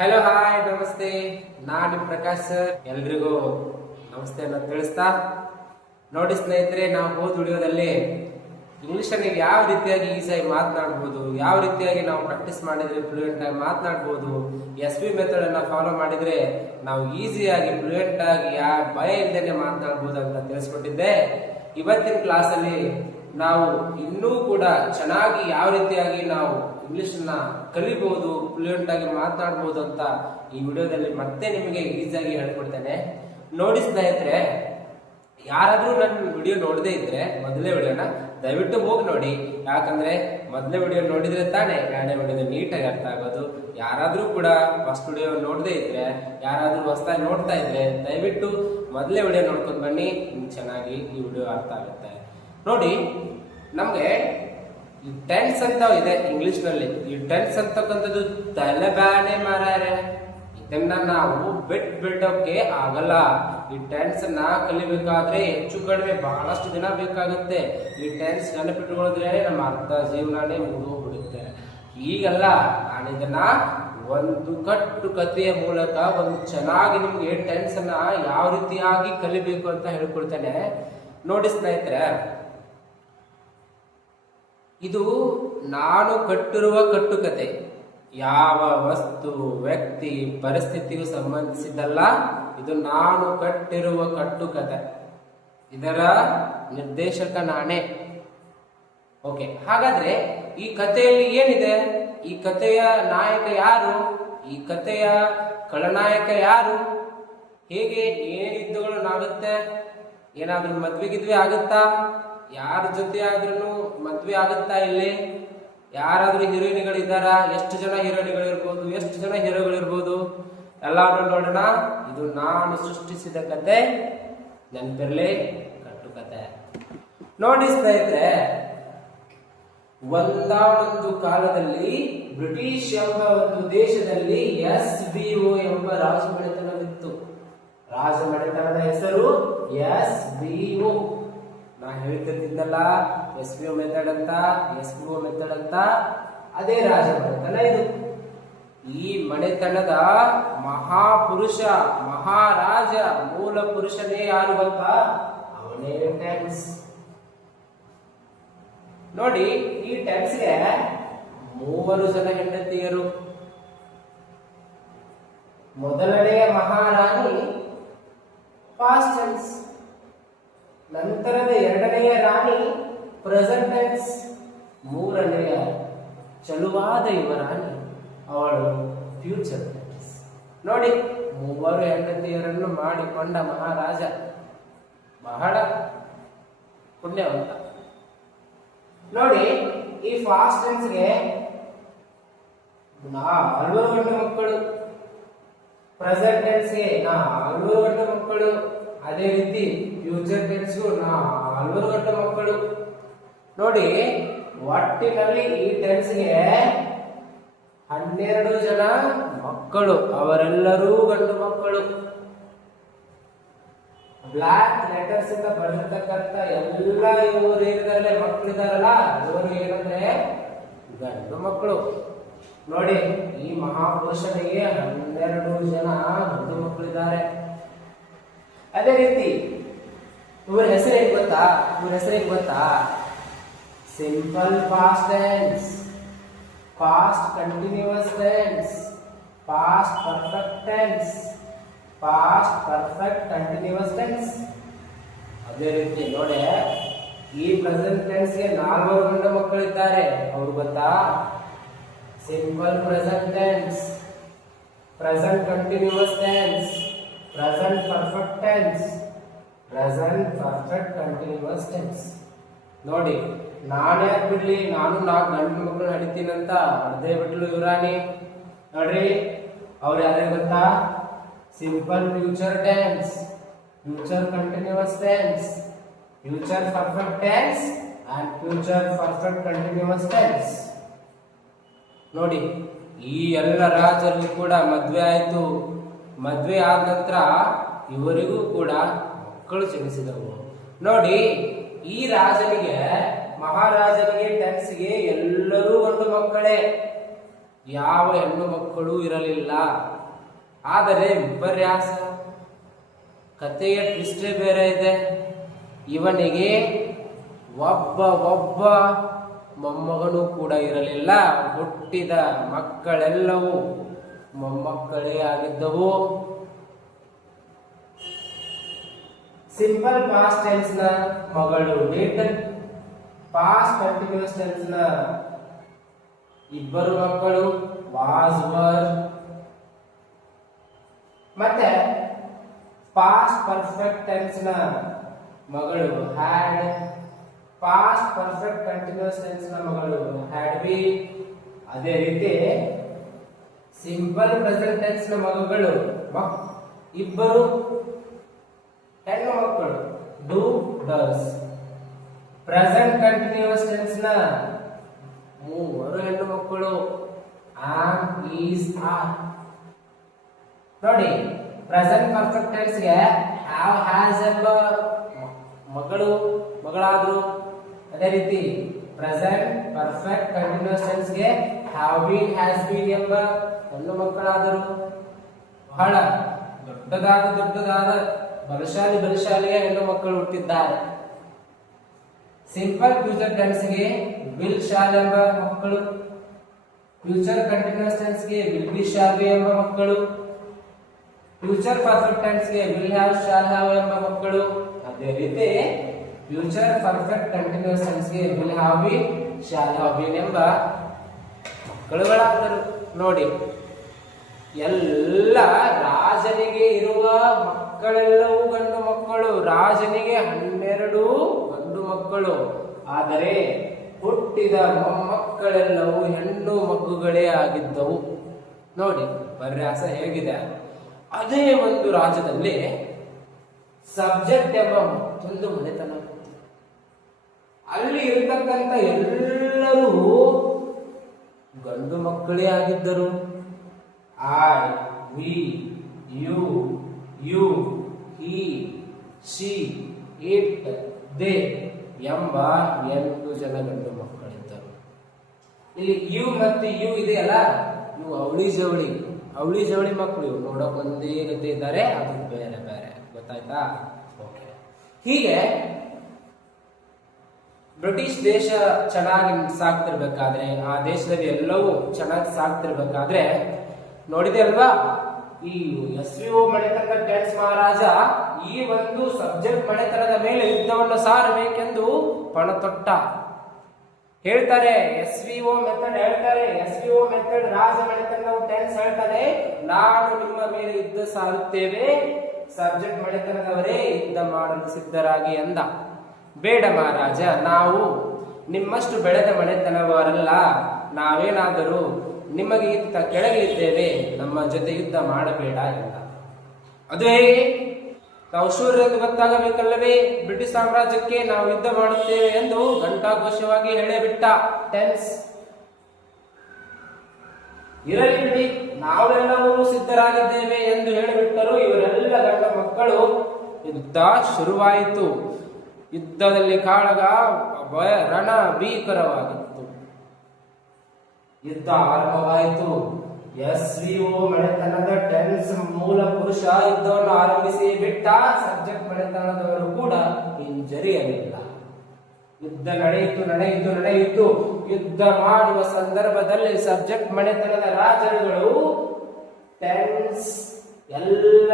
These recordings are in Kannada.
ಹಲೋ ಹಾಯ್ ನಮಸ್ತೆ. ನಾನು ಪ್ರಕಾಶ್ ಸರ್. ಎಲ್ರಿಗೂ ನಮಸ್ತೆ ಅನ್ನೋದು ತಿಳಿಸ್ತಾ ನೋಡಿ ಸ್ನೇಹಿತರೆ, ನಾವು ಹೋದ ವಿಡಿಯೋದಲ್ಲಿ ಇಂಗ್ಲಿಷಲ್ಲಿ ಯಾವ ರೀತಿಯಾಗಿ ಈಸಿಯಾಗಿ ಮಾತನಾಡ್ಬೋದು, ಯಾವ ರೀತಿಯಾಗಿ ನಾವು ಪ್ರಾಕ್ಟೀಸ್ ಮಾಡಿದ್ರೆ ಫ್ಲೂಯೆಂಟ್ ಆಗಿ ಮಾತನಾಡ್ಬೋದು, SP ಮೆಥಡ್ ಅನ್ನ ಫಾಲೋ ಮಾಡಿದ್ರೆ ನಾವು ಈಸಿಯಾಗಿ ಫ್ಲೂಯೆಂಟ್ ಆಗಿ ಭಯ ಇಲ್ಲದೇನೆ ಮಾತನಾಡ್ಬೋದು ಅಂತ ತಿಳಿಸ್ಕೊಟ್ಟಿದ್ದೆ. ಇವತ್ತಿನ ಕ್ಲಾಸ್ ಅಲ್ಲಿ ನಾವು ಇನ್ನೂ ಕೂಡ ಚೆನ್ನಾಗಿ ಯಾವ ರೀತಿಯಾಗಿ ನಾವು ಇಂಗ್ಲಿಷ್ ನ ಕಲಿಬಹುದು, ಫ್ಲೂಯೆಂಟ್ ಆಗಿ ಮಾತನಾಡಬಹುದು ಅಂತ ಈ ವಿಡಿಯೋದಲ್ಲಿ ಮತ್ತೆ ನಿಮಗೆ ಈಸಿಯಾಗಿ ಹೇಳ್ಕೊಡ್ತೇನೆ. ನೋಡಿ ಸ್ನೇಹಿತರೆ, ಯಾರಾದ್ರೂ ನನ್ನ ವಿಡಿಯೋ ನೋಡದೇ ಇದ್ರೆ ಮೊದಲೇ ವಿಡಿಯೋನ ದಯವಿಟ್ಟು ಹೋಗಿ ನೋಡಿ. ಯಾಕಂದ್ರೆ ಮೊದಲೇ ವಿಡಿಯೋ ನೋಡಿದ್ರೆ ತಾನೇ ಎರಡನೇ ವಿಡಿಯೋ ನೀಟಾಗಿ ಅರ್ಥ ಆಗೋದು. ಯಾರಾದ್ರೂ ಕೂಡ ಫಸ್ಟ್ ವಿಡಿಯೋ ನೋಡದೇ ಇದ್ರೆ, ಯಾರಾದ್ರೂ ಹೊಸದಾಗಿ ನೋಡ್ತಾ ಇದ್ರೆ ದಯವಿಟ್ಟು ಮೊದಲೇ ವಿಡಿಯೋ ನೋಡ್ಕೊಂಡು ಬನ್ನಿ, ಚೆನ್ನಾಗಿ ಈ ವಿಡಿಯೋ ಅರ್ಥ ಆಗುತ್ತೆ. ನೋಡಿ, ನಮ್ಗೆ ಈ ಟೆನ್ಸ್ ಅಂತ ಇದೆ ಇಂಗ್ಲಿಷ್ ನಲ್ಲಿ. ಈ ಟೆನ್ಸ್ ಅಂತಕ್ಕಂಥದ್ದು ತಲೆಬ್ಯಾನೆ ಮಾರಾರೆ, ಇದನ್ನ ನಾವು ಬಿಡೋಕೆ ಆಗಲ್ಲ. ಈ ಟೆನ್ಸ್ ನ ಕಲಿಬೇಕಾದ್ರೆ ಹೆಚ್ಚು ಕಡಿಮೆ ಬಹಳಷ್ಟು ದಿನ ಬೇಕಾಗುತ್ತೆ. ಈ ಟೆನ್ಸ್ ನೆನಪಿಟ್ಟುಕೊಳ್ಳೋದ್ರೆ ನಮ್ಮ ಅರ್ಧ ಜೀವನನೇ ಮುಗಿದೋಗ್ಬಿಡುತ್ತೆ. ಈಗಲ್ಲ, ನಾನು ಇದನ್ನ ಒಂದು ಕಟ್ಟು ಕಥೆಯ ಮೂಲಕ ಒಂದು ಚೆನ್ನಾಗಿ ನಿಮ್ಗೆ ಟೆನ್ಸ್ ಅನ್ನ ಯಾವ ರೀತಿಯಾಗಿ ಕಲಿಬೇಕು ಅಂತ ಹೇಳ್ಕೊಡ್ತೇನೆ. ನೋಡಿ ಸ್ನೇಹಿತರೆ, ಇದು ನಾನು ಕಟ್ಟಿರುವ ಕಟ್ಟುಕತೆ. ಯಾವ ವಸ್ತು, ವ್ಯಕ್ತಿ, ಪರಿಸ್ಥಿತಿಗೂ ಸಂಬಂಧಿಸಿದ್ದಲ್ಲ. ಇದು ನಾನು ಕಟ್ಟಿರುವ ಕಟ್ಟುಕತೆ. ಇದರ ನಿರ್ದೇಶಕ ನಾನೇ. ಓಕೆ, ಹಾಗಾದ್ರೆ ಈ ಕಥೆಯಲ್ಲಿ ಏನಿದೆ? ಈ ಕಥೆಯ ನಾಯಕ ಯಾರು? ಈ ಕಥೆಯ ಖಳನಾಯಕ ಯಾರು? ಹೇಗೆ ಏನಿದ್ದಗಳು ಆಗುತ್ತೆ? ಏನಾದ್ರೂ ಮದ್ವೆಗಿದ್ವೆ ಆಗುತ್ತಾ? ಯಾರ ಜೊತೆ ಆದ್ರೂ ಮದ್ವೆ ಆಗುತ್ತಾ? ಇಲ್ಲಿ ಯಾರಾದ್ರೂ ಹೀರೋಯಿನ್ಗಳಿದ್ದಾರ? ಎಷ್ಟು ಜನ ಹೀರೋಯಿನ್ಗಳಿರ್ಬೋದು, ಎಷ್ಟು ಜನ ಹೀರೋಗಳಿರ್ಬೋದು? ಎಲ್ಲಾದ್ರೂ ನೋಡೋಣ. ಇದು ನಾನು ಸೃಷ್ಟಿಸಿದ ಕತೆ, ನೆನಪಿರ್ಲಿ, ಕಟ್ಟುಕತೆ. ನೋಡಿ ಸ್ನೇಹಿತರೆ, ಒಂದಾನೊಂದು ಕಾಲದಲ್ಲಿ ಬ್ರಿಟಿಷ್ ಎಂಬ ಒಂದು ದೇಶದಲ್ಲಿ SBO ಎಂಬ ರಾಜಮನೆತನವಿತ್ತು. ರಾಜಮನೆತನದ ಹೆಸರು SBO. ನಾ ಹೇಳ್ತಿದ್ದಲ್ಲ, SBO ಮೆಥಡ್ ಅಂತ, SBO ಮೆಥಡ್ ಅಂತ. ಅದೇ ರಾಜಮನೆತನ ಇದು. ಈ ಮನೆತನದ ಮಹಾಪುರುಷ, ಮಹಾರಾಜ, ಮೂಲ ಪುರುಷನೇ ಯಾರು ಗೊತ್ತಾ? ಅವನೇ ಟೆನ್ಸ್. ನೋಡಿ, ಈ ಟೆನ್ಸ್ಗೆ 3 ಜನ ಹೆಂಡತಿಯರು. ಮೊದಲನೆಯ ಮಹಾರಾಣಿ ಪಾಸ್ಟ್ ಟೆನ್ಸ್, ನಂತರದ ಎರಡನೆಯ ರಾಣಿ ಪ್ರೆಸೆಂಟ್ ಟೆನ್ಸ್, ಮೂರನೆಯ ಚಲುವಾದ ಯುವರಾಣಿ ಅವಳು ಫ್ಯೂಚರ್ ಟೆನ್ಸ್. ನೋಡಿ, 3 ಹೆಂಡತಿಯರನ್ನು ಮಾಡಿಕೊಂಡ ಮಹಾರಾಜ ಬಹಳ ಪುಣ್ಯವಂತ. ನೋಡಿ, ಈ ಫಾಸ್ಟ್ ಟೆನ್ಸ್ಗೆ 4 ಗಂಡು ಮಕ್ಕಳು, ಪ್ರೆಸೆಂಟ್ ಟೆನ್ಸ್ಗೆ 4 ಗಂಡು ಮಕ್ಕಳು, ಅದೇ ರೀತಿ ಫ್ಯೂಚರ್ ಟೆನ್ಸ್ಗೂ 4 ಗಂಡು ಮಕ್ಕಳು. ನೋಡಿ, ಒಟ್ಟಿನಲ್ಲಿ ಈ ಟೆನ್ಸ್ಗೆ 12 ಜನ ಮಕ್ಕಳು, ಅವರೆಲ್ಲರೂ ಗಂಡು ಮಕ್ಕಳು. ಬ್ಲಾಕ್ ಲೆಟರ್ಸ್ ಇಂದ ಬರೆದಿರ್ತಕ್ಕಂಥ ಎಲ್ಲ ಇವರು ಏನಿದಾರಲ್ಲ ಮಕ್ಕಳಿದಾರಲ್ಲ, ಇವರು ಏನಂದ್ರೆ ಗಂಡು ಮಕ್ಕಳು. ನೋಡಿ, ಈ ಮಹಾಪುರುಷನಿಗೆ 12 ಜನ ಗಂಡು ಮಕ್ಕಳಿದ್ದಾರೆ. ಅದೇ ರೀತಿ ಇವರ ಹೆಸರು ಏನ್ ಗೊತ್ತಾ? ಇವ್ರ ಹೆಸರು ಏನ್ ಗೊತ್ತಾ? Simple past tense, past continuous tense, past perfect tense, past perfect continuous tense. ಅದೇ ರೀತಿ ನೋಡಿ, ಈ ಪ್ರೆಸೆಂಟ್ ಟೆನ್ಸ್ಗೆ 4 ಗಂಡು ಮಕ್ಕಳಿದ್ದಾರೆ. ಅವ್ರು ಗೊತ್ತಾ? Simple present tense, present continuous tense, present perfect tense, present perfect continuous tense. ನೋಡಿ, ನಾನೇ ಬಿಡ್ಲಿ, ನಾನು 4 ಗಂಡು ಮಕ್ಕಳು ಹಡಿತೀನಂತ ಅರ್ಧೇ ಬಿಟ್ಲು ಯುವರಾಣಿ. ನೋಡ್ರಿ, ಅವ್ರು ಯಾರು ಗೊತ್ತಾ? Simple future tense, future continuous tense, future perfect tense and future perfect continuous tense. ನೋಡಿ, ಈ ಎಲ್ಲ ರಾಜರಿಗೂ ಕೂಡ ಮದ್ವೆ ಆಯ್ತು. ಮದ್ವೆ ಆದ ನಂತರ ಇವರಿಗೂ ಕೂಡ ಮಕ್ಕಳು ಜನಿಸಿದವು. ನೋಡಿ, ಈ ರಾಜನಿಗೆ, ಮಹಾರಾಜನಿಗೆ, ಟೆನ್ಸ್ಗೆ ಎಲ್ಲರೂ ಗಂಡು ಮಕ್ಕಳೇ. ಯಾವ ಹೆಣ್ಣು ಮಕ್ಕಳು ಇರಲಿಲ್ಲ. ಆದರೆ ವಿಪರ್ಯಾಸ, ಕಥೆಯ ಟ್ವಿಸ್ಟೇ ಬೇರೆ ಇದೆ. ಇವನಿಗೆ ಒಬ್ಬ ಮೊಮ್ಮಗನೂ ಕೂಡ ಇರಲಿಲ್ಲ. ಹುಟ್ಟಿದ ಮಕ್ಕಳೆಲ್ಲವೂ ಮೊಮ್ಮಕ್ಕಳೇ ಆಗಿದ್ದವು. ಸಿಂಪಲ್ ಪಾಸ್ಟ್ ಟೆನ್ಸ್ ನ ಮಗಳು ಡಿಡ್, ಪಾಸ್ಟ್ ಕಂಟಿನ್ಯೂಸ್ ಟೆನ್ಸ್ ನ ಇಬ್ಬರು ಮಕ್ಕಳು ವಾಸ್ ವರ್, ಮತ್ತೆ ಪಾಸ್ಟ್ ಪರ್ಫೆಕ್ಟ್ ಟೆನ್ಸ್ ನ ಮಗಳು had, past perfect continuous tense ನ ಮಗಳು ಹ್ಯಾಡ್ ಬೀನ್. ಅದೇ ರೀತಿ ಸಿಂಪಲ್ ಪ್ರೆಸೆಂಟ್ ಟೆನ್ಸ್ ನ ಮಗಳು ಇಬ್ಬರು ಹೆಣ್ಣು ಮಕ್ಕಳು do does. Present continuous tense ನ ಮೂವರು ಹೆಣ್ಣು ಮಕ್ಕಳು ಆಮ್ ಈಸ್ ಆರ್. ನೋಡಿ, ಪ್ರೆಸೆಂಟ್ ಪರ್ಫೆಕ್ಟ್ ಟೆನ್ಸ್ ಗೆ ಹ್ಯಾವ್ ಹ್ಯಾಸ್ ಎಂಬ ಮಗಳಾದ್ರು. ಅದೇ ರೀತಿ ಪ್ರೆಸೆಂಟ್ ಪರ್ಫೆಕ್ಟ್ ಕಂಟಿನ್ಯೂಸ್ ಟೆನ್ಸ್ ಗೆ ಹ್ಯಾವ್ ಬೀನ್ ಹ್ಯಾಸ್ ಬೀನ್ ಎಂಬ ಹೆಣ್ಣು ಮಕ್ಕಳಾದರು. ಬಹಳ ದೊಡ್ಡದಾದ ಬಲಶಾಲಿಯ ಹೆಣ್ಣು ಮಕ್ಕಳು ಹುಟ್ಟಿದ್ದಾರೆ. ಸಿಂಪಲ್ ಫ್ಯೂಚರ್ ಟೆನ್ಸ್ ಗೆ ವಿಲ್ ಶಾಲ್ ಎಂಬ ಮಕ್ಕಳು, ಫ್ಯೂಚರ್ ಕಂಟಿನ್ಯೂಸ್ ಟೆನ್ಸ್ ಗೆ ವಿಲ್ ಬಿ ಶಾಲ್ ಬಿ ಎಂಬ ಮಕ್ಕಳು, ಫ್ಯೂಚರ್ ಪರ್ಫೆಕ್ಟ್ ಟೆನ್ಸ್ ಗೆ ವಿಲ್ ಹ್ಯಾವ್ ಶಾಲ್ ಹ್ಯಾವ್ ಎಂಬ ಮಕ್ಕಳು. ಅದೇ ರೀತಿ ಫ್ಯೂಚರ್ ಪರ್ಫೆಕ್ಟ್ ಕಂಟಿನ್ಯೂಸ್ ಟೆನ್ಸ್ ಗೆ will have been shall have been ಎಂಬ ಮಕ್ಕಳುಗಳಾದರು. ನೋಡಿ, ಎಲ್ಲ ರಾಜನಿಗೆ ಇರುವ ಮಕ್ಕಳೆಲ್ಲವೂ ಗಂಡು ಮಕ್ಕಳು. ರಾಜನಿಗೆ 12 ಗಂಡು ಮಕ್ಕಳು, ಆದರೆ ಹುಟ್ಟಿದ ಮೊಮ್ಮಕ್ಕಳೆಲ್ಲವೂ ಹೆಣ್ಣು ಮಕ್ಕಳುಗಳೇ ಆಗಿದ್ದವು. ನೋಡಿ ಪರ್ಯಾಸ ಹೇಗಿದೆ. ಅದೇ ಒಂದು ರಾಜ್ಯದಲ್ಲಿ ಸಬ್ಜೆಕ್ಟ್ ಎಂಬ ಮತ್ತೊಂದು ಮನೆತನ, ಅಲ್ಲಿ ಇರತಕ್ಕಂತ ಎಲ್ಲರೂ ಗಂಡು ಮಕ್ಕಳೇ ಆಗಿದ್ದರು. I, we, you, he, she, it, they ಎಂಬ 8 ಜನ ಗಂಡು ಮಕ್ಕಳಿದ್ದರು. ಇಲ್ಲಿ ಯು ಮತ್ತು ಯು ಇದೆಯಲ್ಲ, ಇವು ಅವಳಿ ಜವಳಿ ಮಕ್ಕಳು. ಇವು ನೋಡಕ್ ಒಂದೇ ಗತಿ ಇದ್ದಾರೆ, ಅದು ಬೇರೆ ಬೇರೆ. ಗೊತ್ತಾಯ್ತಾ? ಓಕೆ. ಹೀಗೆ ಬ್ರಿಟಿಷ್ ದೇಶ ಚೆನ್ನಾಗಿ ಸಾಕ್ತಿರ್ಬೇಕಾದ್ರೆ, ಆ ದೇಶದಲ್ಲಿ ಎಲ್ಲವೂ ಚೆನ್ನಾಗಿ ಸಾಕ್ತಿರ್ಬೇಕಾದ್ರೆ ನೋಡಿದೆ ಅಲ್ವಾ, ಈ SVO ಮನೆತನದ ಟೆನ್ಸ್ ಮಹಾರಾಜ ಈ ಒಂದು ಸಬ್ಜೆಕ್ಟ್ ಮನೆತನದ ಮೇಲೆ ಯುದ್ಧವನ್ನು ಸಾರಬೇಕೆಂದು ಪಣ ತೊಟ್ಟ. ಹೇಳ್ತಾರೆ SVO ಮೆಥಡ್, ಹೇಳ್ತಾರೆ SVO ಮೆಥಡ್ ರಾಜ ಮನೆತನದ ಟೆನ್ಸ್ ಹೇಳ್ತಾರೆ, ನಾನು ನಿಮ್ಮ ಮೇಲೆ ಯುದ್ಧ ಸಾರುತ್ತೇವೆ, ಸಬ್ಜೆಕ್ಟ್ ಮನೆತನದವರೇ ಯುದ್ಧ ಮಾಡಲು ಸಿದ್ಧರಾಗಿ ಎಂದ. ಬೇಡ ಮಹಾರಾಜ, ನಾವು ನಿಮ್ಮಷ್ಟು ಬೆಳೆದ ಮನೆತನವರಲ್ಲ, ನಾವೇನಾದರೂ ನಿಮಗೆ ಇತ್ತ ಕೆಳಗೆ ಇದ್ದೇವೆ, ನಮ್ಮ ಜೊತೆ ಯುದ್ಧ ಮಾಡಬೇಡ ಎಂದ. ಅದು ಹೇಗೆ? ನಾವು ಶೂರ್ಯಎಂದು ಗೊತ್ತಾಗಬೇಕಲ್ಲವೇ? ಬ್ರಿಟಿಷ್ ಸಾಮ್ರಾಜ್ಯಕ್ಕೆ ನಾವು ಯುದ್ಧ ಮಾಡುತ್ತೇವೆ ಎಂದು ಘಂಟಾಘೋಷವಾಗಿ ಹೇಳಬಿಟ್ಟ. ಟೆನ್ಸ್ ಇರಲಿ ಬಿಡಿ, ನಾವೆಲ್ಲವೂ ಸಿದ್ಧರಾಗಿದ್ದೇವೆ ಎಂದು ಹೇಳಿಬಿಟ್ಟರು. ಇವರೆಲ್ಲ ಗಂಡ ಮಕ್ಕಳು. ಯುದ್ಧ ಶುರುವಾಯಿತು. ಯುದ್ಧದಲ್ಲಿ ಕಾಳಗ ರಣ ಭೀಕರವಾಗಿತ್ತು. ಯುದ್ಧ ಆರಂಭವಾಯಿತು. SVO ಮನೆತನದ ಟೆನ್ಸ್ ಮೂಲ ಪುರುಷ ಯುದ್ಧವನ್ನು ಆರಂಭಿಸಿ ಬಿಟ್ಟ. ಸಬ್ಜೆಕ್ಟ್ ಮನೆತನದವರು ಕೂಡ ಹಿಂಜರಿಯಲಿಲ್ಲ. ಯುದ್ಧ ನಡೆಯಿತು. ಯುದ್ಧ ಮಾಡುವ ಸಂದರ್ಭದಲ್ಲಿ ಸಬ್ಜೆಕ್ಟ್ ಮನೆತನದ ರಾಜರುಗಳು ಟೆನ್ಸ್ ಎಲ್ಲ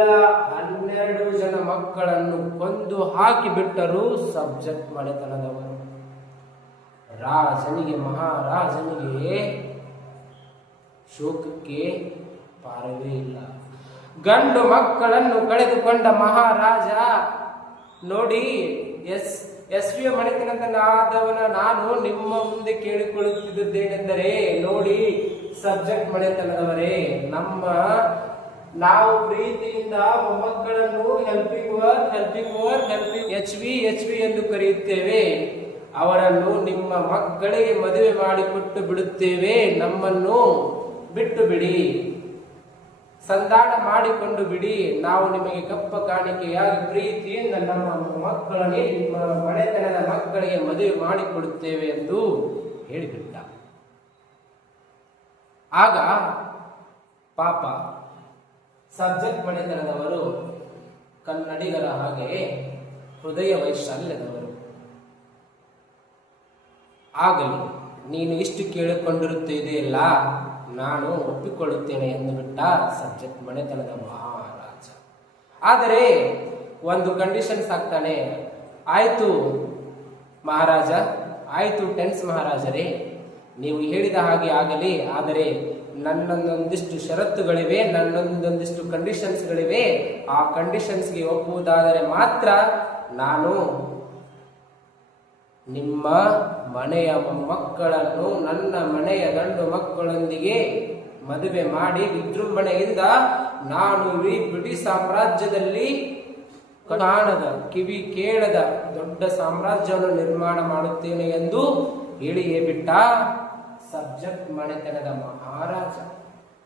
12 ಜನ ಮಕ್ಕಳನ್ನು ಕೊಂದು ಹಾಕಿ ಬಿಟ್ಟರು. ಸಬ್ಜೆಕ್ಟ್ ಮನೆತನದವರು. ಮಹಾರಾಜನಿಗೆ ಶೋಕಕ್ಕೆ ಪಾರವೇ ಇಲ್ಲ. ಗಂಡು ಮಕ್ಕಳನ್ನು ಕಳೆದುಕೊಂಡ ಮಹಾರಾಜ ನೋಡಿ, SVO ಮನೆತನದನಾದವನ ನಾನು ನಿಮ್ಮ ಮುಂದೆ ಕೇಳಿಕೊಳ್ಳುತ್ತಿದ್ದೇನೆಂದರೆ, ನೋಡಿ ಸಬ್ಜೆಕ್ಟ್ ಮನೆತನದವರೇ, ನಾವು ಪ್ರೀತಿಯಿಂದ ಮೊಮ್ಮಕ್ಕಳನ್ನು ಹೆಲ್ಪಿಂಗ್ HV ಎಂದು ಕರೆಯುತ್ತೇವೆ. ಅವರನ್ನು ನಿಮ್ಮ ಮಕ್ಕಳಿಗೆ ಮದುವೆ ಮಾಡಿಕೊಟ್ಟು ಬಿಡುತ್ತೇವೆ. ನಮ್ಮನ್ನು ಬಿಟ್ಟು ಬಿಡಿ, ಸಂಧಾನ ಮಾಡಿಕೊಂಡು ಬಿಡಿ. ನಾವು ನಿಮಗೆ ಕಪ್ಪ ಕಾಣಿಕೆಯಾಗಿ ಪ್ರೀತಿಯಿಂದ ನಮ್ಮ ಮಕ್ಕಳಿಗೆ, ನಿಮ್ಮ ಮನೆತನದ ಮಕ್ಕಳಿಗೆ ಮದುವೆ ಮಾಡಿಕೊಡುತ್ತೇವೆ ಎಂದು ಹೇಳಿಬಿಟ್ಟ. ಆಗ ಪಾಪ ಸಬ್ಜೆಕ್ಟ್ ಮನೆತನದವರು ಕನ್ನಡಿಗರ ಹಾಗೆಯೇ ಹೃದಯ ವೈಶಾಲ್ಯದವರು. ಆಗಲಿ ನೀನು ಇಷ್ಟು ಕೇಳಿಕೊಂಡಿರುತ್ತಿದೆಯಲ್ಲ, ನಾನು ಒಪ್ಪಿಕೊಳ್ಳುತ್ತೇನೆ ಎಂದು ಬಿಟ್ಟ ಸಬ್ಜೆಕ್ಟ್ ಮನೆತನದ ಮಹಾರಾಜ. ಆದರೆ ಒಂದು ಕಂಡೀಷನ್ಸ್ ಹಾಕ್ತಾನೆ. ಆಯ್ತು ಮಹಾರಾಜ, ಆಯ್ತು ಟೆನ್ಸ್ ಮಹಾರಾಜರೇ, ನೀವು ಹೇಳಿದ ಹಾಗೆ ಆಗಲಿ. ಆದರೆ ನನ್ನೊಂದಿಷ್ಟು ಷರತ್ತುಗಳಿವೆ, ನನ್ನೊಂದಿಷ್ಟು ಕಂಡೀಷನ್ಸ್ಗಳಿವೆ. ಆ ಕಂಡೀಷನ್ಸ್ಗೆ ಒಪ್ಪುವುದಾದರೆ ಮಾತ್ರ ನಾನು ನಿಮ್ಮ ಮನೆಯ ಮಕ್ಕಳನ್ನು ನನ್ನ ಮನೆಯ ಗಂಡು ಮಕ್ಕಳೊಂದಿಗೆ ಮದುವೆ ಮಾಡಿ ವಿಜೃಂಭಣೆಯಿಂದ ನಾನು ಇಡೀ ಬ್ರಿಟಿಷ್ ಸಾಮ್ರಾಜ್ಯದಲ್ಲಿ ಕಾಣದ ಕಿವಿ ಕೇಳದ ದೊಡ್ಡ ಸಾಮ್ರಾಜ್ಯವನ್ನು ನಿರ್ಮಾಣ ಮಾಡುತ್ತೇನೆ ಎಂದು ಹೇಳಿಯೇ ಬಿಟ್ಟ ಸಬ್ಜೆಕ್ಟ್ ಮನೆತನದ ಮಹಾರಾಜ.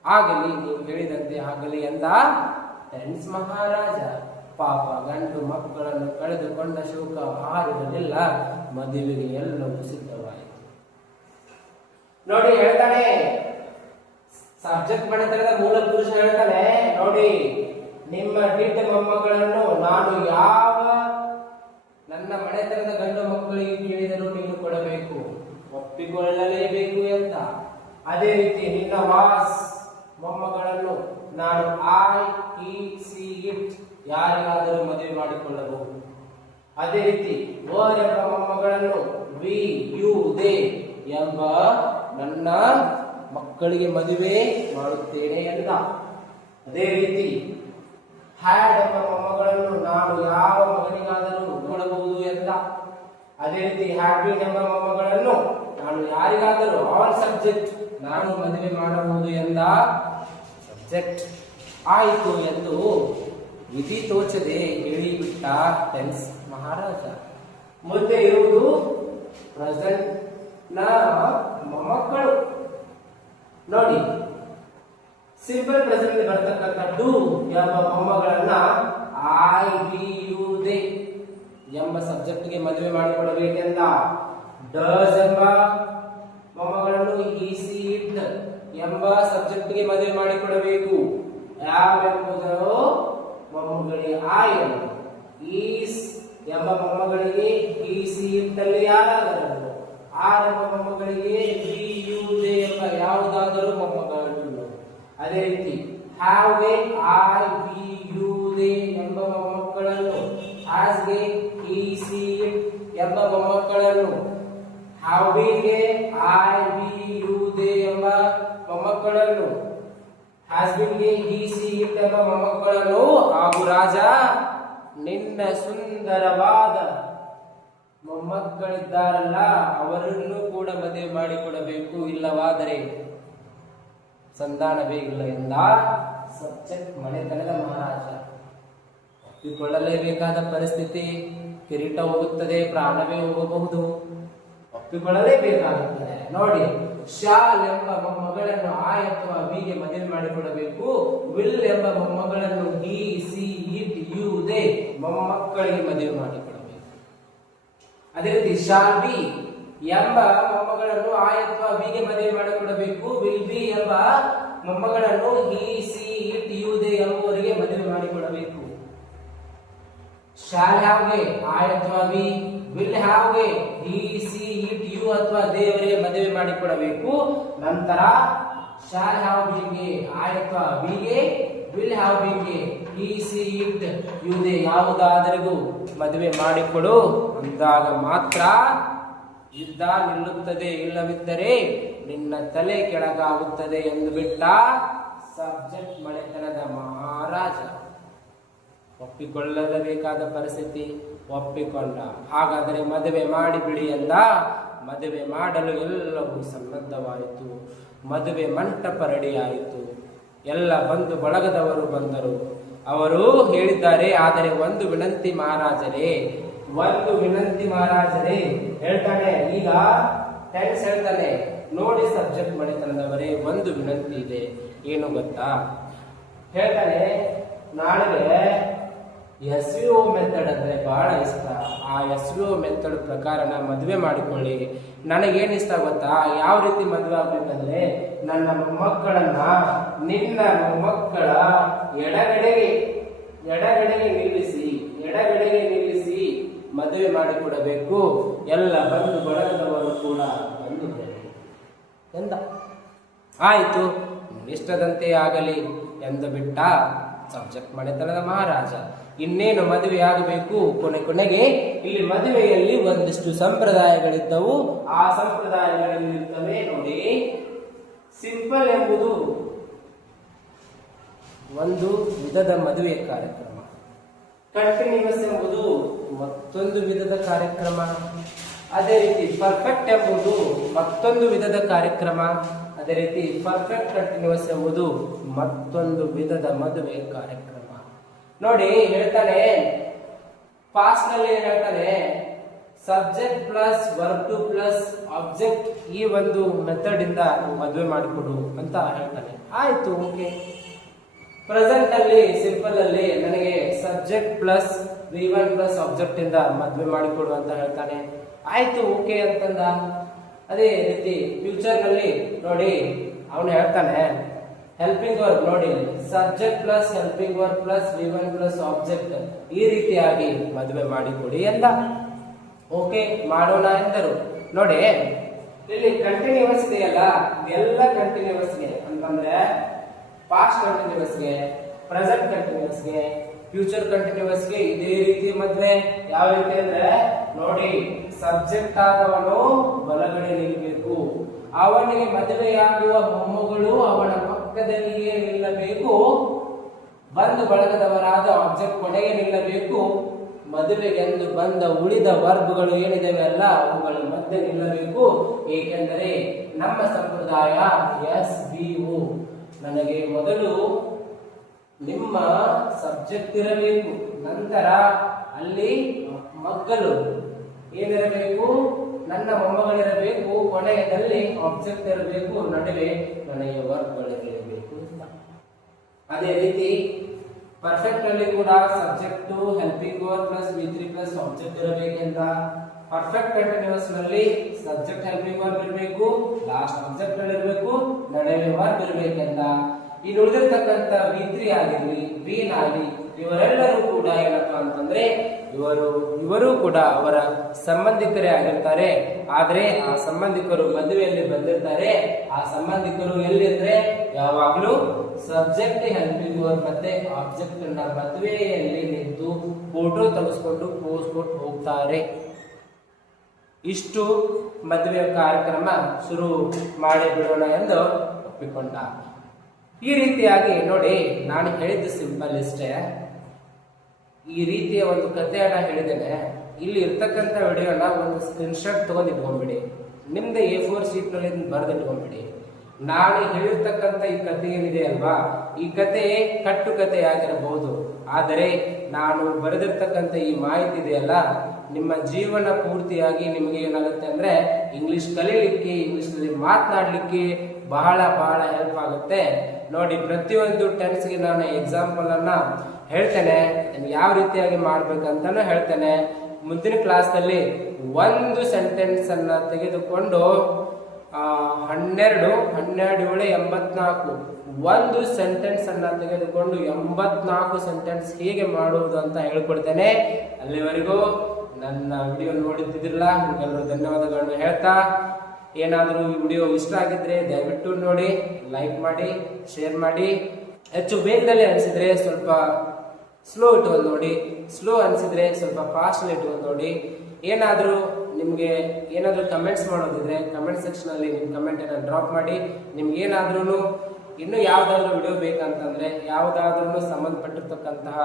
ಆಗಲಿ ನೀವು ಹೇಳಿದಂತೆ ಆಗಲಿ ಎಂದ ಟೆನ್ಸ್ ಮಹಾರಾಜ. ಪಾಪ ಗಂಡು ಮಕ್ಕಳನ್ನು ಕಳೆದುಕೊಂಡ ಶೋಕ ಆರಿರಲಿಲ್ಲ. ಮದುವೆಗೆ ಎಲ್ಲವೂ ಸಿದ್ಧವಾಯಿತು. ನೋಡಿ ಹೇಳ್ತಾನೆ ಸಬ್ಜೆಕ್ಟ್ ಮನೆತನದ ಮೂಲ ಪುರುಷ ಹೇಳ್ತಾನೆ, ನೋಡಿ ನಿಮ್ಮ ಡಿಡ್ ಮೊಮ್ಮಗಳನ್ನು ನಾನು ಯಾವ ನನ್ನ ಮನೆತನದ ಗಂಡು ಮಕ್ಕಳಿಗೆ ಕೇಳಿದರೂ ನೀನು ಕೊಡಬೇಕು, ಒಪ್ಪಿಕೊಳ್ಳಲೇಬೇಕು ಅಂತ. ಅದೇ ರೀತಿ ನಿನ್ನ ವಾಸ್ ಮೊಮ್ಮಗಳನ್ನು ನಾನು ಇಟ್ ಯಾರಿಗಾದರೂ ಮದುವೆ ಮಾಡಿಕೊಳ್ಳಬಹುದು. ಅದೇ ರೀತಿ ವರ್ ಎಂಬ ಮೊಮ್ಮಗಳನ್ನು ವಿ ಯು ದೇ ಎಂಬ ನನ್ನ ಮಕ್ಕಳಿಗೆ ಮದುವೆ ಮಾಡುತ್ತೇನೆ ಎಂದ. ಅದೇ ರೀತಿ ಹ್ಯಾಡ್ ಎಂಬ ಮೊಮ್ಮಗಳನ್ನು ನಾನು ಯಾವ ಮಗನಿಗಾದರೂ ಕೊಡಬಹುದು ಎಂದ. ಅದೇ ರೀತಿ ಹ್ಯಾಡ್ ಬೀನ್ ಎಂಬ ಮೊಮ್ಮಗಳನ್ನು ನಾನು ಯಾರಿಗಾದರೂ ಆಲ್ ಸಬ್ಜೆಕ್ಟ್ ನಾನು ಮದುವೆ ಮಾಡಬಹುದು ಎಂದ ಸಬ್ಜೆಕ್ಟ್. ಆಯಿತು ಎಂದು ವಿಧಿ ತೋಚದೆ ಹೇಳಿಬಿಟ್ಟ ಟೆನ್ಸ್ ಮಹಾರಾಜ. ಮುಂದೆ ಇರುವುದು ಪ್ರೆಸೆಂಟ್ ನ ಮೊಮ್ಮಕ್ಕಳು. ನೋಡಿ ಸಿಂಪಲ್ ಪ್ರೆಸೆಂಟ್ ಬರ್ತಕ್ಕಂಥ ಡು ಎಂಬ ಮೊಮ್ಮಗಳನ್ನ ದೇ ಎಂಬ ಸಬ್ಜೆಕ್ಟ್ಗೆ ಮದುವೆ ಮಾಡಿಕೊಡಬೇಕೆಂದ. ಡಸ್ ಎಂಬ ಮೊಮ್ಮಗಳನ್ನು ಇಟ್ ಎಂಬ ಸಬ್ಜೆಕ್ಟ್ಗೆ ಮದುವೆ ಮಾಡಿಕೊಡಬೇಕು. ಎಂಬುದರ ಮೊಮ್ಮಗಳಿಗೆ ಈಸ್ ಎಂಬ ಮೊಮ್ಮಗಳಿಗೆ ಇಟ್ಟಲ್ಲಿ ಯಾರಾದರೂ, ಆರ್ ಎಂಬ ಮೊಮ್ಮಗಳಿಗೆ ದೇ ಎಂಬ ಯಾವುದಾದರೂ ಮೊಮ್ಮಗಳನ್ನು. ಅದೇ ರೀತಿ ಹ್ಯಾವ್ಗೆ ದೇ ಎಂಬ ಮೊಮ್ಮಕ್ಕಳನ್ನು, ಹ್ಯಾಸ್ಗೆ ಇಟ್ ಎಂಬ ಮೊಮ್ಮಕ್ಕಳನ್ನು, ಹ್ಯಾವ್ಗೆ ದೇ ಎಂಬ ಮೊಮ್ಮಕ್ಕಳನ್ನು, ಹ್ಯಾಸ್ಬಿನ್ಗೆ ಇಟ್ ಎಂಬ ಮೊಮ್ಮಕ್ಕಳನ್ನು ಹಾಗೂ ರಾಜ ನಿನ್ನ ಸುಂದರವಾದ ಮೊಮ್ಮಕ್ಕಳಿದ್ದಾರಲ್ಲ ಅವರನ್ನು ಕೂಡ ಮದುವೆ ಮಾಡಿಕೊಡಬೇಕು, ಇಲ್ಲವಾದರೆ ಸಂಧಾನವೇ ಇಲ್ಲ ಎಂದ ಸಬ್ಜೆಕ್ಟ್ ಮನೆತನದ ಮಹಾರಾಜ. ಒಪ್ಪಿಕೊಳ್ಳಲೇಬೇಕಾದ ಪರಿಸ್ಥಿತಿ, ಕಿರೀಟ ಹೋಗುತ್ತದೆ, ಪ್ರಾಣವೇ ಹೋಗಬಹುದು, ಒಪ್ಪಿಕೊಳ್ಳಲೇಬೇಕಾಗುತ್ತದೆ. ನೋಡಿ ಶಾಲ್ ಎಂಬ ಮೊಮ್ಮಗಳನ್ನು ಅಥವಾ ವಿಗೆ ಮದುವೆ ಮಾಡಿಕೊಡಬೇಕು. ವಿಲ್ ಎಂಬ ಮೊಮ್ಮಗಳನ್ನು ಇಟ್ ದೇ ಮೊಮ್ಮಕ್ಕಳಿಗೆ ಮದುವೆ ಮಾಡಿಕೊಡಬೇಕು. ಅದೇ ರೀತಿ ಶಾಲ್ ಬಿ ಎಂಬ ಮೊಮ್ಮಗಳನ್ನು ಅಥವಾ ವಿಗೆ ಮದುವೆ ಮಾಡಿಕೊಡಬೇಕು. ವಿಲ್ ಬಿ ಎಂಬ ಮೊಮ್ಮಗಳನ್ನು ಇಟ್ ದೇ ಎಂಬುವರಿಗೆ ಮದುವೆ ಮಾಡಿಕೊಡಬೇಕು. ಶಾಲ್ ಹ್ಯಾವ್ಗೆ ಅಥವಾ ವಿ, ವಿಲ್ ಹ್ಯಾವ್ಗೆ ಇಟ್ ಅಥವಾ ದೇವರಿಗೆ ಮದುವೆ ಮಾಡಿಕೊಡಬೇಕು. ನಂತರ ಶಾಲ್ ಹ್ಯಾವ್ ಬಿಗೆ ಅಥವಾ ವಿಗೆ, ವಿಲ್ ಹ್ಯಾವ್ ಬಿಗೆ ಇಟ್ ದೇ ಯಾವುದಾದರಿಗೂ ಮದುವೆ ಮಾಡಿಕೊಡು ಅಂದಾಗ ಮಾತ್ರ ಯುದ್ಧ ನಿಲ್ಲುತ್ತದೆ, ಇಲ್ಲವಿದ್ದರೆ ನಿನ್ನ ತಲೆ ಕೆಳಗಾಗುತ್ತದೆ ಎಂದು ಬಿಟ್ಟ ಸಬ್ಜೆಕ್ಟ್ ಮನೆತನದ ಮಹಾರಾಜ. ಒಪ್ಪಿಕೊಳ್ಳಲೇಬೇಕಾದ ಪರಿಸ್ಥಿತಿ, ಒಪ್ಪಿಕೊಂಡ. ಹಾಗಾದರೆ ಮದುವೆ ಮಾಡಿಬಿಡಿ ಎಂದ. ಮದುವೆ ಮಾಡಲು ಎಲ್ಲವೂ ಸನ್ನದ್ಧವಾಯಿತು. ಮದುವೆ ಮಂಟಪ ರೆಡಿಯಾಯಿತು. ಎಲ್ಲ ಬಂಧು ಬಳಗದವರು ಬಂದರು. ಅವರು ಹೇಳಿದ್ದಾರೆ, ಆದರೆ ಒಂದು ವಿನಂತಿ ಮಹಾರಾಜರೇ, ಒಂದು ವಿನಂತಿ ಮಹಾರಾಜರೇ ಹೇಳ್ತಾನೆ. ಈಗ ಟೆನ್ಸ್ ಹೇಳ್ತಾನೆ, ನೋಡಿ ಸಬ್ಜೆಕ್ಟ್ ಮನೆತನದವರೇ, ಒಂದು ವಿನಂತಿ ಇದೆ. ಏನು ಗೊತ್ತಾ? ಹೇಳ್ತಾನೆ, ನಾಳೆಗೆ SVO ಮೆಥಡ್ ಅಂದ್ರೆ ಬಹಳ ಇಷ್ಟ. ಆ SVO ಮೆಥಡ್ ಪ್ರಕಾರನ ಮದುವೆ ಮಾಡಿಕೊಳ್ಳಿ. ನನಗೇನು ಇಷ್ಟ ಗೊತ್ತಾ, ಯಾವ ರೀತಿ ಮದುವೆ ಆಗ್ಬೇಕಂದ್ರೆ ನನ್ನ ಮೊಮ್ಮಕ್ಕಳನ್ನ ನಿನ್ನ ಮೊಮ್ಮಕ್ಕಳ ಎಡಗಡೆಗೆ ನಿಲ್ಲಿಸಿ ಮದುವೆ ಮಾಡಿಕೊಡಬೇಕು. ಎಲ್ಲ ಬಂಧು ಬಳಗದವರು ಕೂಡ ಬಂದು ಎಂದ ಆಯಿತು, ಇಷ್ಟದಂತೆ ಆಗಲಿ ಎಂದು ಬಿಟ್ಟ ಸಬ್ಜೆಕ್ಟ್ ಮನೆತನದ ಮಹಾರಾಜ. ಇನ್ನೇನು ಮದುವೆ ಆಗಬೇಕು. ಕೊನೆಗೆ ಇಲ್ಲಿ ಮದುವೆಯಲ್ಲಿ ಒಂದಿಷ್ಟು ಸಂಪ್ರದಾಯಗಳಿದ್ದವು. ಆ ಸಂಪ್ರದಾಯಗಳಿರ್ತವೆ ನೋಡಿ. ಸಿಂಪಲ್ ಎಂಬುದು ಒಂದು ವಿಧದ ಮದುವೆ ಕಾರ್ಯಕ್ರಮ, ಕಂಟಿನ್ಯೂಸ್ ಎಂಬುದು ಮತ್ತೊಂದು ವಿಧದ ಕಾರ್ಯಕ್ರಮ, ಅದೇ ರೀತಿ ಪರ್ಫೆಕ್ಟ್ ಎಂಬುದು ಮತ್ತೊಂದು ವಿಧದ ಕಾರ್ಯಕ್ರಮ, ಅದೇ ರೀತಿ ಪರ್ಫೆಕ್ಟ್ ಕಂಟಿನ್ಯೂಸ್ ಎಂಬುದು ಮತ್ತೊಂದು ವಿಧದ ಮದುವೆ ಕಾರ್ಯಕ್ರಮ. ನೋಡಿ ಹೇಳ್ತಾನೆ, ಪಾಸ್ಟ್ ನಲ್ಲಿ ಹೇಳ್ತಾನೆ subject plus verb two plus object, ಈ ಒಂದು ಮೆಥಡ್ ಇಂದ ಮದುವೆ ಮಾಡಿಕೊಡು ಅಂತ ಹೇಳ್ತಾನೆ. ಆಯ್ತು, ಓಕೆ. ಪ್ರೆಸೆಂಟ್ ಅಲ್ಲಿ ಸಿಂಪಲ್ ಅಲ್ಲಿ ನನಗೆ subject plus V1 plus object ಇಂದ ಮದುವೆ ಮಾಡಿಕೊಡು ಅಂತ ಹೇಳ್ತಾನೆ. ಆಯ್ತು, ಓಕೆ ಅಂತಂದ. ಅದೇ ರೀತಿ ಫ್ಯೂಚರ್ ನಲ್ಲಿ ನೋಡಿ ಅವನು ಹೇಳ್ತಾನೆ ಹೆಲ್ಪಿಂಗ್ ವರ್ಬ್, ನೋಡಿ subject plus helping verb plus V1 plus object, ಈ ರೀತಿಯಾಗಿ ಮದುವೆ ಮಾಡಿಕೊಡಿ ಎಂದ. ಓಕೆ ಮಾಡೋಣ ಎಂದರು. ನೋಡಿ ಇಲ್ಲಿ ಕಂಟಿನ್ಯೂಸ್ ಇದೆಯಲ್ಲ, ಎಲ್ಲ ಕಂಟಿನ್ಯೂಸ್ಗೆ ಅಂತಂದ್ರೆ ಪಾಸ್ಟ್ ಕಂಟಿನ್ಯೂಸ್ಗೆ, ಪ್ರೆಸೆಂಟ್ ಕಂಟಿನ್ಯೂಸ್ಗೆ, ಫ್ಯೂಚರ್ ಕಂಟಿನ್ಯೂಸ್ಗೆ ಇದೇ ರೀತಿ ಮದ್ವೆ. ಯಾವ ರೀತಿ ಅಂದ್ರೆ ನೋಡಿ, ಸಬ್ಜೆಕ್ಟ್ ಆದವನು ಬಲಗಡೆ ನಿಲ್ಲಬೇಕು, ಅವನಿಗೆ ಮದುವೆಯಾಗುವ ಮೊಮ್ಮಗಳು ಅವನ ಪಕ್ಕದಲ್ಲಿಯೇ ನಿಲ್ಲಬೇಕು, ಬಂದು ಬಳಗದವರಾದ ಆಬ್ಜೆಕ್ಟ್ ಕೊನೆಗೆ ನಿಲ್ಲಬೇಕು, ಮದುವೆಗೆಂದು ಬಂದ ಉಳಿದ ವರ್ಬ್ಗಳು ಏನಿದೆ ಅಲ್ಲ ಅವುಗಳ ಮಧ್ಯೆ ನಿಲ್ಲಬೇಕು. ಏಕೆಂದರೆ ನಮ್ಮ ಸಂಪ್ರದಾಯ SVO, ನನಗೆ ಮೊದಲು ನಿಮ್ಮ ಸಬ್ಜೆಕ್ಟ್ ಇರಬೇಕು, ನಂತರ ಅಲ್ಲಿ ಮಕ್ಕಳು ಏನಿರಬೇಕು, ನನ್ನ ಮೊಮ್ಮಗಳಿರಬೇಕು, ಕೊನೆಯಲ್ಲಿ ಆಬ್ಜೆಕ್ಟ್ ಇರಬೇಕು, ನಡುವೆ ನನಗೆ ವರ್ಬ್ಗಳಿರಬೇಕು. ಅದೇ ರೀತಿ ಪರ್ಫೆಕ್ಟ್ ಅಲ್ಲಿ ಕೂಡ subject helping verb plus V3 plus object ಇರಬೇಕೆಂದ. ಪರ್ಫೆಕ್ಟ್ ಕಂಟಿನ್ಯೂಸ್ ನಲ್ಲಿ ಸಬ್ಜೆಕ್ಟ್ ಹೆಲ್ಪಿಂಗ್ ವರ್ಬ್ ಇರಬೇಕು, ಲಾಸ್ಟ್ ಆಬ್ಜೆಕ್ಟ್ ಅಲ್ಲಿ ಇರಬೇಕು, ನಡುವೆ ವರ್ಬ್ ಇರಬೇಕೆಂದ. ಈ ಉಳಿದಿರ್ತಕ್ಕಂಥ V3 ಆಗಿರ್ಲಿ V ಆಗಲಿ ಇವರೆಲ್ಲರೂ ಕೂಡ ಏನಪ್ಪಾ ಅಂತಂದ್ರೆ ಇವರು ಕೂಡ ಅವರ ಸಂಬಂಧಿಕರೇ ಆಗಿರ್ತಾರೆ. ಆದ್ರೆ ಆ ಸಂಬಂಧಿಕರು ಮದುವೆಯಲ್ಲಿ ಬಂದಿರ್ತಾರೆ. ಆ ಸಂಬಂಧಿಕರು ಎಲ್ಲಿ ಅಂದ್ರೆ ಯಾವಾಗ್ಲೂ ಸಬ್ಜೆಕ್ಟ್ ಹೆಲ್ಪಿಂಗ್ ವರ್ಬ್ ಮತ್ತೆ ಆಬ್ಜೆಕ್ಟ್ ನ ಮದುವೆಯಲ್ಲಿ ನಿಂತು ಫೋಟೋ ತೆಗೆಸ್ಕೊಂಡು ಪೋಸ್ಟ್ ಕೊಟ್ಟು ಹೋಗ್ತಾರೆ. ಇಷ್ಟು ಮದುವೆ ಕಾರ್ಯಕ್ರಮ ಶುರು ಮಾಡಿ ಬಿಡೋಣ ಎಂದು ಒಪ್ಪಿಕೊಂಡ. ಈ ರೀತಿಯಾಗಿ ನೋಡಿ, ನಾನು ಹೇಳಿದ್ದು ಸಿಂಪಲ್ ಇಷ್ಟೇ. ಈ ರೀತಿಯ ಒಂದು ಕಥೆಯನ್ನ ಹೇಳಿದ್ದೇನೆ. ಇಲ್ಲಿ ಇರ್ತಕ್ಕಂಥ ವಿಡಿಯೋನ ಒಂದು ಸ್ಕ್ರೀನ್ಶಾಟ್ ತಗೊಂಡು ಇಟ್ಕೊಂಡ್ಬಿಡಿ, ನಿಮ್ದೆ A4 ಶೀಟ್ ನಲ್ಲಿ ಬರೆದು ಇಟ್ಕೊಂಡ್ಬಿಡಿ. ನಾನು ಹೇಳಿರ್ತಕ್ಕಂಥ ಈ ಕಥೆ ಏನಿದೆ ಅಲ್ವಾ, ಈ ಕಥೆ ಕಟ್ಟು ಕಥೆಯಾಗಿರಬಹುದು, ಆದರೆ ನಾನು ಬರೆದಿರ್ತಕ್ಕಂಥ ಈ ಮಾಹಿತಿ ಇದೆಯಲ್ಲ, ನಿಮ್ಮ ಜೀವನ ಪೂರ್ತಿಯಾಗಿ ನಿಮಗೆ ಏನಾಗುತ್ತೆ ಅಂದ್ರೆ ಇಂಗ್ಲಿಷ್ ಕಲೀಲಿಕ್ಕೆ, ಇಂಗ್ಲಿಷ್ ನಲ್ಲಿ ಮಾತನಾಡ್ಲಿಕ್ಕೆ ಬಹಳ ಬಹಳ ಹೆಲ್ಪ್ ಆಗುತ್ತೆ. ನೋಡಿ, ಪ್ರತಿಯೊಂದು ಟೆನ್ಸ್ಗೆ ನಾನು ಎಕ್ಸಾಂಪಲ್ ಅನ್ನ ಹೇಳ್ತೇನೆ, ಯಾವ ರೀತಿಯಾಗಿ ಮಾಡ್ಬೇಕಂತಾನು ಹೇಳ್ತೇನೆ. ಮುಂದಿನ ಕ್ಲಾಸ್ ನಲ್ಲಿ ಒಂದು ಸೆಂಟೆನ್ಸ್ ಅನ್ನ ತೆಗೆದುಕೊಂಡು 12 7 84 ಒಂದು ಸೆಂಟೆನ್ಸ್ ಅನ್ನ ತೆಗೆದುಕೊಂಡು 84 ಸೆಂಟೆನ್ಸ್ ಹೇಗೆ ಮಾಡುವುದು ಅಂತ ಹೇಳ್ಕೊಡ್ತೇನೆ. ಅಲ್ಲಿವರೆಗೂ ನನ್ನ ವಿಡಿಯೋ ನೋಡುತ್ತಿದ್ದಿರಲ್ಲ, ನಿಮ್ಗೆಲ್ಲರೂ ಧನ್ಯವಾದಗಳನ್ನು ಹೇಳ್ತಾ, ಏನಾದರೂ ಈ ವಿಡಿಯೋ ಇಷ್ಟ ಆಗಿದ್ರೆ ದಯವಿಟ್ಟು ನೋಡಿ, ಲೈಕ್ ಮಾಡಿ, ಶೇರ್ ಮಾಡಿ. ಹೆಚ್ಚು ವೇಗದಲ್ಲಿ ಅನಿಸಿದ್ರೆ ಸ್ವಲ್ಪ ಸ್ಲೋ ಇಟ್ಕೊಂಡು ನೋಡಿ, ಸ್ಲೋ ಅನಿಸಿದ್ರೆ ಸ್ವಲ್ಪ ಫಾಸ್ಟ್ ಇಟ್ಕೊಂಡು ನೋಡಿ. ಏನಾದರೂ ನಿಮಗೆ ಏನಾದರೂ ಕಮೆಂಟ್ಸ್ ಮಾಡೋದಿದ್ರೆ ಕಮೆಂಟ್ ಸೆಕ್ಷನ್ ಅಲ್ಲಿ ನಿಮ್ಮ ಕಮೆಂಟ್ ಅನ್ನ ಡ್ರಾಪ್ ಮಾಡಿ. ನಿಮ್ಗೆ ಏನಾದ್ರೂ ಇನ್ನು ಯಾವ್ದಾದ್ರು ವಿಡಿಯೋ ಬೇಕಂತಂದ್ರೆ, ಯಾವ್ದಾದ್ರೂ ಸಂಬಂಧಪಟ್ಟಿರ್ತಕ್ಕಂತಹ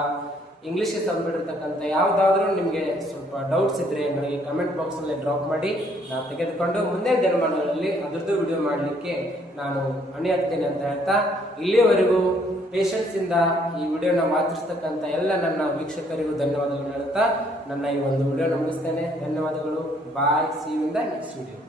ಇಂಗ್ಲಿಷ್ಗೆ ಸಂಬಂಧಪಟ್ಟಿರ್ತಕ್ಕಂಥ ಯಾವ್ದಾದ್ರೂ ನಿಮಗೆ ಸ್ವಲ್ಪ ಡೌಟ್ಸ್ ಇದ್ರೆ ನನಗೆ ಕಮೆಂಟ್ ಬಾಕ್ಸ್ ನಲ್ಲಿ ಡ್ರಾಪ್ ಮಾಡಿ. ನಾನು ತೆಗೆದುಕೊಂಡು ಮುಂದೆ ದಿನಮಾನಗಳಲ್ಲಿ ಅದರದ್ದು ವಿಡಿಯೋ ಮಾಡಲಿಕ್ಕೆ ನಾನು ಅಣಿಯಾಗ್ತೇನೆ ಅಂತ ಹೇಳ್ತಾ, ಇಲ್ಲಿಯವರೆಗೂ ಪೇಷನ್ಸ್ ಇಂದ ಈ ವಿಡಿಯೋನ ವಾಚಿಸ್ತಕ್ಕಂಥ ಎಲ್ಲ ನನ್ನ ವೀಕ್ಷಕರಿಗೂ ಧನ್ಯವಾದಗಳು ಹೇಳ್ತಾ ನನ್ನ ಈ ಒಂದು ವಿಡಿಯೋನ ಮುಗಿಸ್ತೇನೆ. ಧನ್ಯವಾದಗಳು. Bye. See you in the next video.